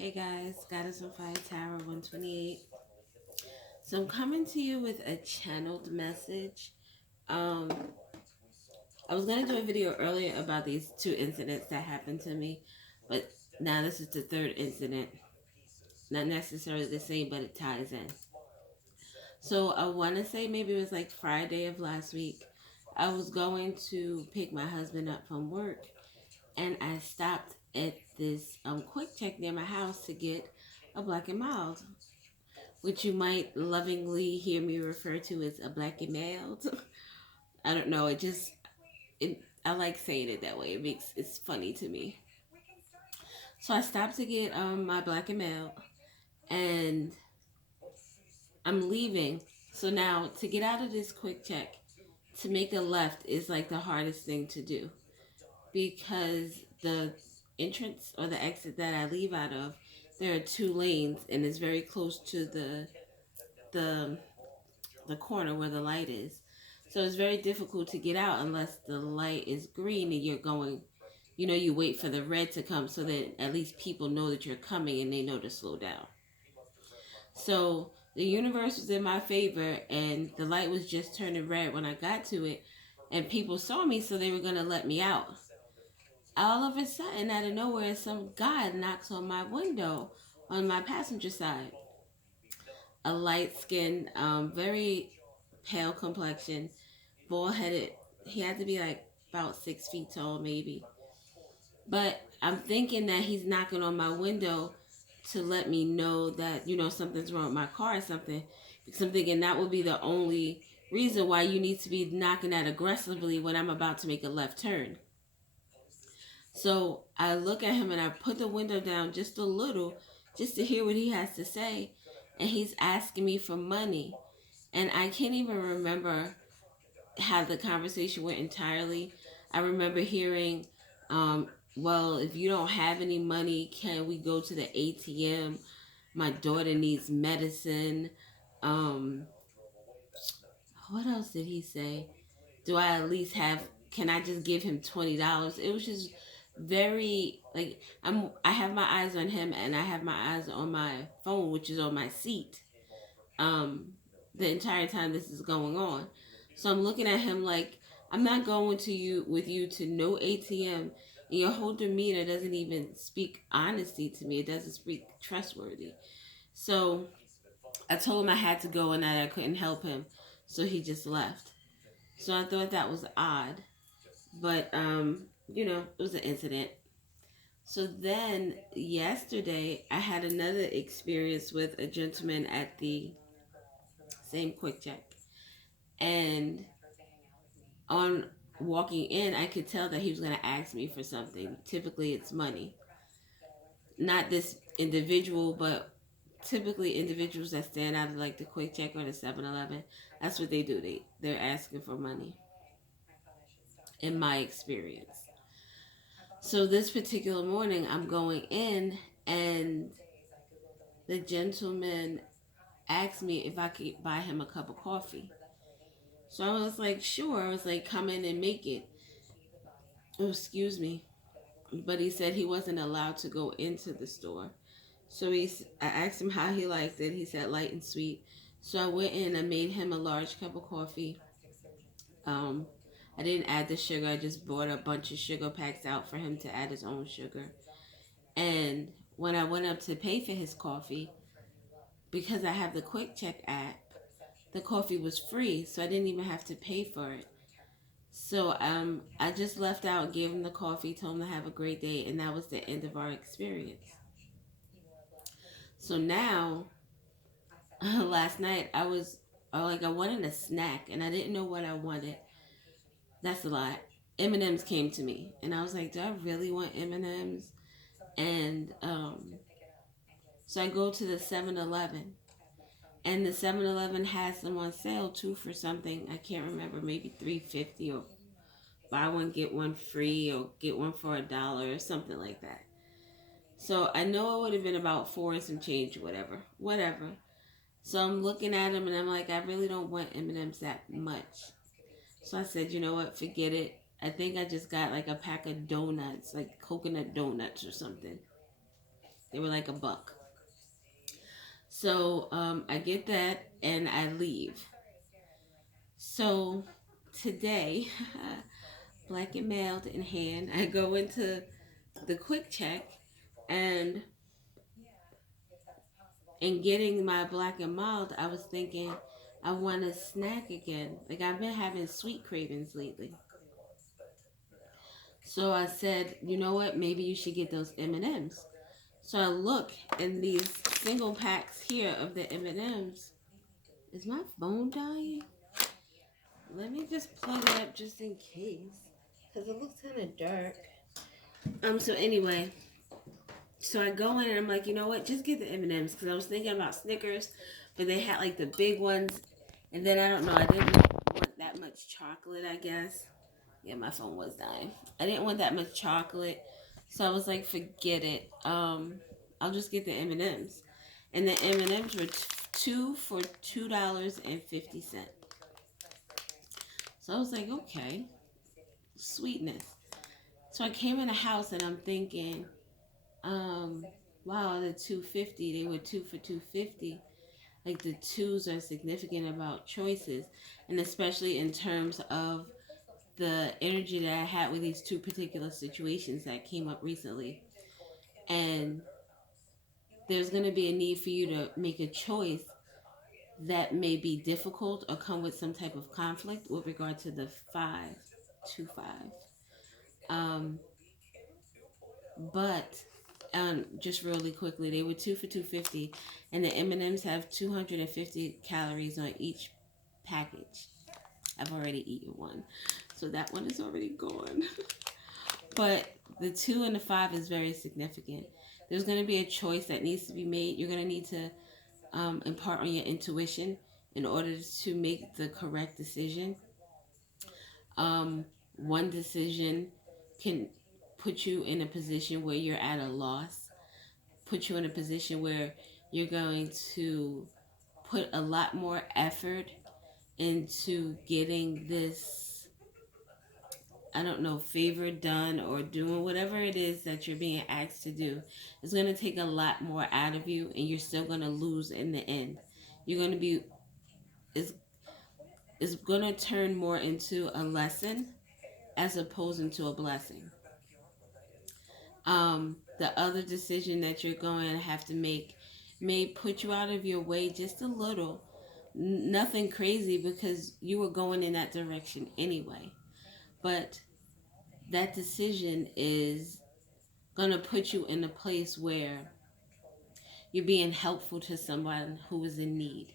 Hey guys, Goddess on Fire Tower 128. So I'm coming to you with a channeled message. Um, I was gonna do a video earlier about these two incidents that happened to me, but now this is the third incident. Not necessarily the same, but it ties in. So I want to say maybe it was like Friday of last week. I was going to pick my husband up from work, and I stopped at this quick check near my house to get a black and mild, which you might lovingly hear me refer to as a black and mild. I don't know. I like saying it that way. It's funny to me. So I stopped to get my black and mild, and I'm leaving. So now to get out of this quick check, to make a left is like the hardest thing to do because the entrance or the exit that I leave out of, there are two lanes, and it's very close to the the corner where the light is. So it's very difficult to get out unless the light is green and you're going, you wait for the red to come so that at least people know that you're coming and they know to slow down. So the universe was in my favor and the light was just turning red when I got to it, and people saw me, so they were going to let me out. All of a sudden, out of nowhere, some guy knocks on my window on my passenger side. A light skinned, very pale complexion, bald headed. He had to be like about 6 feet tall, maybe. But I'm thinking that he's knocking on my window to let me know that, something's wrong with my car or something. Because I'm thinking that would be the only reason why you need to be knocking that aggressively when I'm about to make a left turn. So I look at him and I put the window down just a little, just to hear what he has to say. And he's asking me for money. And I can't even remember how the conversation went entirely. I remember hearing, well, if you don't have any money, can we go to the ATM? My daughter needs medicine. Um, what else did he say? Do I at least have, can I just give him $20? It was just very like I have my eyes on him and I have my eyes on my phone, which is on my seat. The entire time this is going on. So I'm looking at him like, I'm not going to you with you to no ATM. And your whole demeanor doesn't even speak honesty to me. It doesn't speak trustworthy. So I told him I had to go and that I couldn't help him. So he just left. So I thought that was odd. But it was an incident. So then yesterday I had another experience with a gentleman at the same quick check. And on walking in, I could tell that he was going to ask me for something. Typically, it's money. Not this individual, but typically individuals that stand out of like the quick check or the 7-Eleven. That's what they do. They're asking for money, in my experience. So this particular morning, I'm going in, and the gentleman asked me if I could buy him a cup of coffee. So I was like, sure. I was like, come in and make it. Oh, excuse me. But he said he wasn't allowed to go into the store. So I asked him how he liked it. He said light and sweet. So I went in and made him a large cup of coffee. Um, I didn't add the sugar. I just bought a bunch of sugar packs out for him to add his own sugar. And when I went up to pay for his coffee, because I have the Quick Check app, the coffee was free, so I didn't even have to pay for it. So I just left out, gave him the coffee, told him to have a great day, and that was the end of our experience. So now, last night I wanted a snack, and I didn't know what I wanted. That's a lot. M&Ms came to me, and I was like, do I really want M&Ms? And so I go to the 7-Eleven, and the 7-Eleven has them on sale too for something I can't remember, maybe $3.50 or buy one get one free or get one for $1 or something like that. So I know it would have been about four and some change or whatever. So I'm looking at them and I'm like, I really don't want M&Ms that much. So I said, you know what, forget it. I think I just got like a pack of donuts, like coconut donuts or something. They were like $1. So I get that and I leave. So today, black and mailed in hand, I go into the quick check and in getting my black and mild, I was thinking I want a snack again. Like I've been having sweet cravings lately. So I said, you know what? Maybe you should get those M&Ms. So I look in these single packs here of the M&Ms. Is my phone dying? Let me just plug it up just in case, cause it looks kind of dark. So anyway, so I go in and I'm like, you know what? Just get the M&Ms, because I was thinking about Snickers, but they had like the big ones, and then I don't know. I didn't want that much chocolate, I guess. Yeah, my phone was dying. I didn't want that much chocolate, so I was like, forget it. I'll just get the M&Ms, and the M&Ms were two for $2.50. So I was like, okay, sweetness. So I came in the house and I'm thinking, um, wow, the 250, they were two for 250. Like the twos are significant about choices, and especially in terms of the energy that I had with these two particular situations that came up recently. And there's going to be a need for you to make a choice that may be difficult or come with some type of conflict with regard to the 525. Um, but just really quickly, they were two for 250, and the M&Ms have 250 calories on each package. I've already eaten one, so that one is already gone. But the 2 and the 5 is very significant. There's going to be a choice that needs to be made. You're going to need to impart on your intuition in order to make the correct decision. One decision can put you in a position where you're at a loss, put you in a position where you're going to put a lot more effort into getting this, I don't know, favor done or doing whatever it is that you're being asked to do. It's going to take a lot more out of you, and you're still going to lose in the end. You're going to be, it's, it's going to turn more into a lesson as opposed into a blessing. The other decision that you're going to have to make may put you out of your way just a little. Nothing crazy, because you were going in that direction anyway. But that decision is going to put you in a place where you're being helpful to someone who is in need.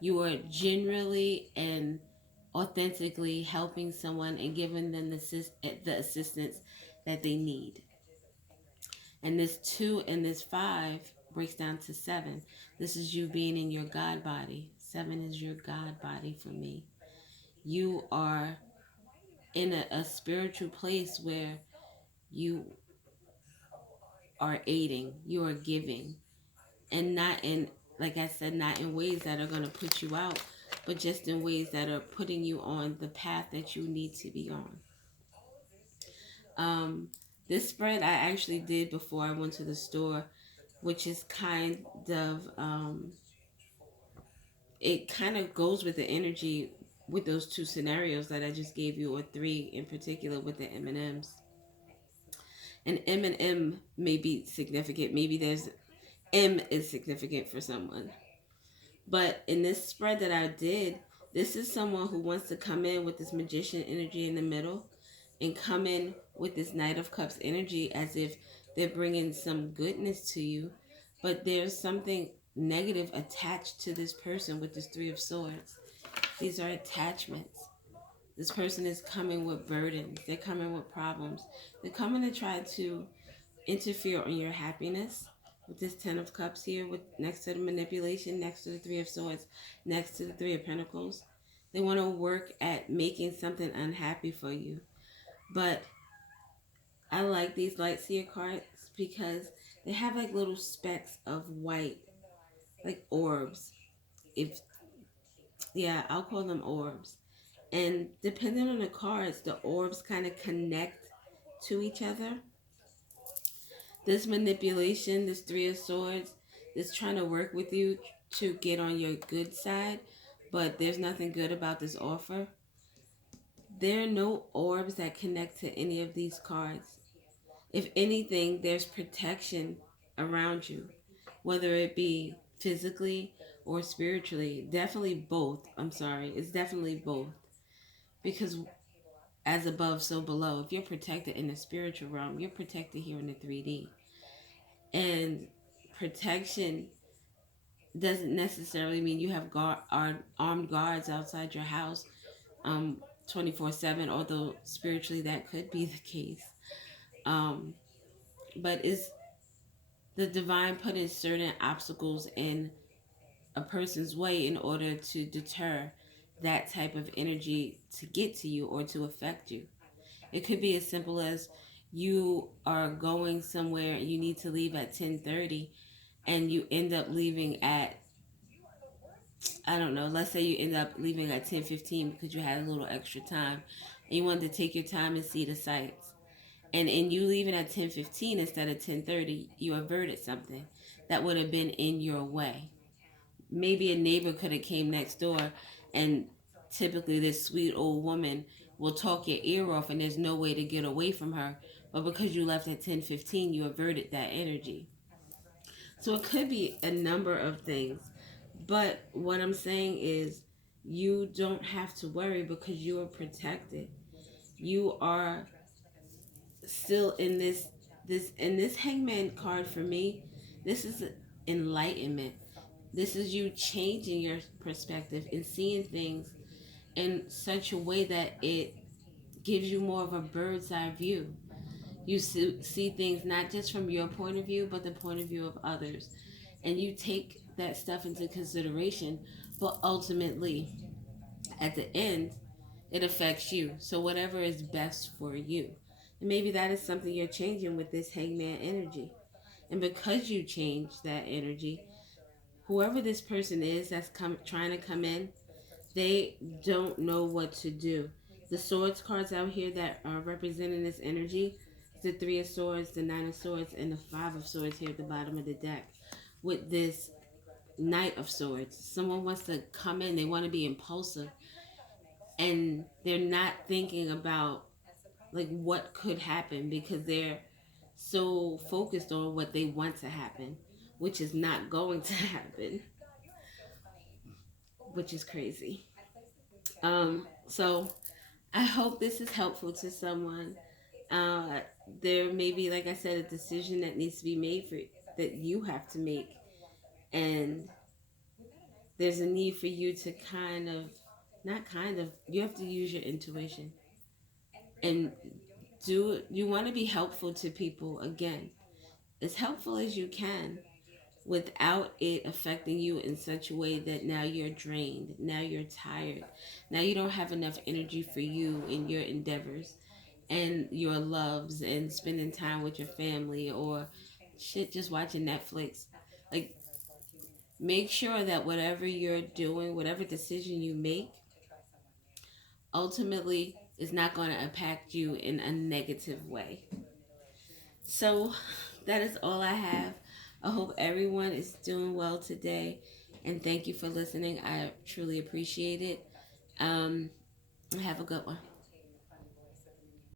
You are generally and authentically helping someone and giving them the assistance that they need. And this 2 and this 5 breaks down to 7. This is you being in your God body. 7 is your God body for me. You are in a spiritual place where you are aiding, you are giving, and not in, like I said, not in ways that are going to put you out, but just in ways that are putting you on the path that you need to be on. This spread I actually did before I went to the store, which is kind of, it kind of goes with the energy with those two scenarios that I just gave you, or three in particular with the M&Ms. And M and M may be significant. Maybe there's M is significant for someone. But in this spread that I did, this is someone who wants to come in with this magician energy in the middle and come in with this Knight of Cups energy as if they're bringing some goodness to you. But there's something negative attached to this person with this Three of Swords. These are attachments. This person is coming with burdens. They're coming with problems. They're coming to try to interfere on your happiness with this 10 of Cups here, with next to the manipulation, next to the Three of Swords, next to the Three of Pentacles. They want to work at making something unhappy for you. But I like these light seer cards because they have like little specks of white, like orbs. If Yeah, I'll call them orbs. And depending on the cards, the orbs kind of connect to each other. This manipulation, this Three of Swords, is trying to work with you to get on your good side, but there's nothing good about this offer. There are no orbs that connect to any of these cards. If anything, there's protection around you, whether it be physically or spiritually. Definitely both. I'm sorry. It's definitely both. Because as above, so below. If you're protected in the spiritual realm, you're protected here in the 3D. And protection doesn't necessarily mean you have armed guards outside your house 24/7, although spiritually that could be the case. Um, but is the divine putting certain obstacles in a person's way in order to deter that type of energy to get to you or to affect you? It could be as simple as you are going somewhere, you need to leave at 10:30 and you end up leaving at, I don't know, let's say you end up leaving at 10:15 because you had a little extra time and you wanted to take your time and see the sights. And in you leaving at 10:15 instead of 10:30, you averted something that would have been in your way. Maybe a neighbor could have came next door, and typically this sweet old woman will talk your ear off and there's no way to get away from her, but because you left at 10:15, you averted that energy. So it could be a number of things, but what I'm saying is you don't have to worry because you are protected. You are still in this hangman card. For me, this is enlightenment. This is you changing your perspective and seeing things in such a way that it gives you more of a bird's eye view. You see things not just from your point of view, but the point of view of others. And you take that stuff into consideration, but ultimately, at the end, it affects you. So, whatever is best for you. And maybe that is something you're changing with this hangman energy. And because you change that energy, whoever this person is that's trying to come in, they don't know what to do. The swords cards out here that are representing this energy, the Three of Swords, the Nine of Swords, and the Five of Swords here at the bottom of the deck. With this Knight of Swords, someone wants to come in, they want to be impulsive, and they're not thinking about like what could happen because they're so focused on what they want to happen, which is not going to happen, which is crazy. So I hope this is helpful to someone. Uh, there may be, like I said, a decision that needs to be made for that you have to make, and there's a need for you to kind of, not kind of, you have to use your intuition and do. You want to be helpful to people again, as helpful as you can, without it affecting you in such a way that now you're drained, now you're tired, now you don't have enough energy for you in your endeavors and your loves and spending time with your family or shit just watching Netflix. Like, make sure that whatever you're doing, whatever decision you make, ultimately is not going to impact you in a negative way. So that is all I have. I hope everyone is doing well today, and thank you for listening. I truly appreciate it. Have a good one.